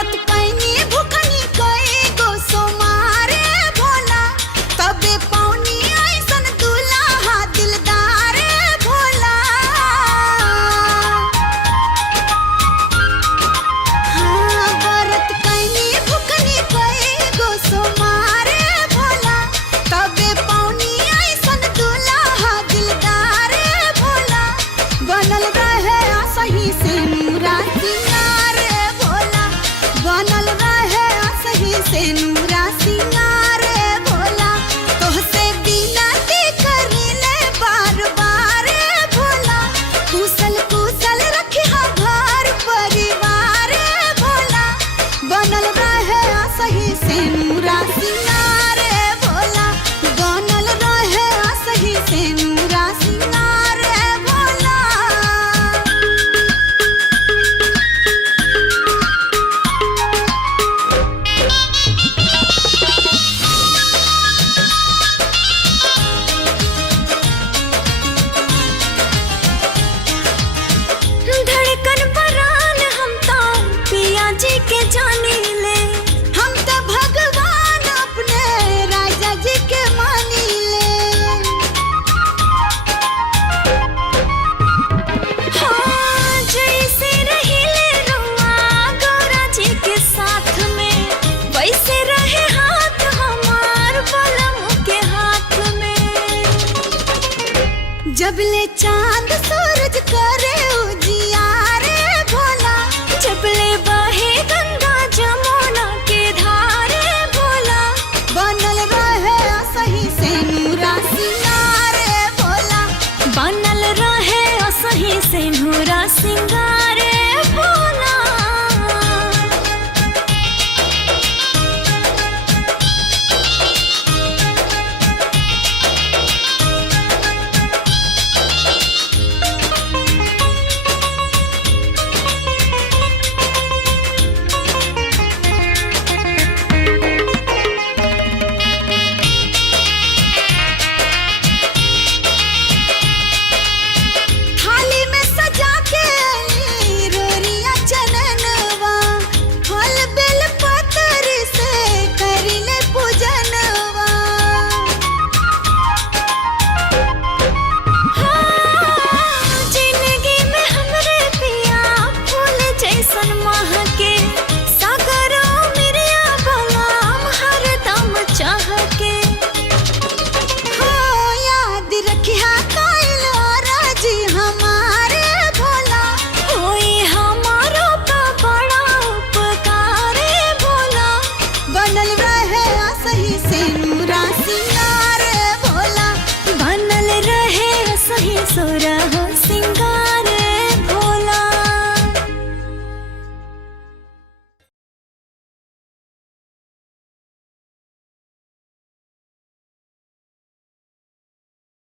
व्रत कैनी भूखनी कई गो सोमारे भोला, तबे पौनी ऐसन दुल्हा दिलदार भोला। हाँ व्रत कैनी भूखनी कई गो सोमारे भोला, तबे पौनी ऐसन दुल्हा दिलदार भोला। बनल रहे सही से नूरा सिंगार भोला, बनल रहे सही से नूरा सिंगार भोला। तोहसे बिनती करिले बार बार भोला, कुशल कुशल रखिहा घर परिवार भोला। बनल रहे सही से नूरा सिंगार भोला, बनल रहे सही से नूरा सिंगार भोला। धड़कन बरान हम तो पिया जी के जाने ले, हम तो भगवान अपने राजा जी के मानी ले। हाँ जैसे रहिले रुआ गौरा जी के साथ में, वैसे रहे हाथ हमार बलम के हाथ में। जब ले चांद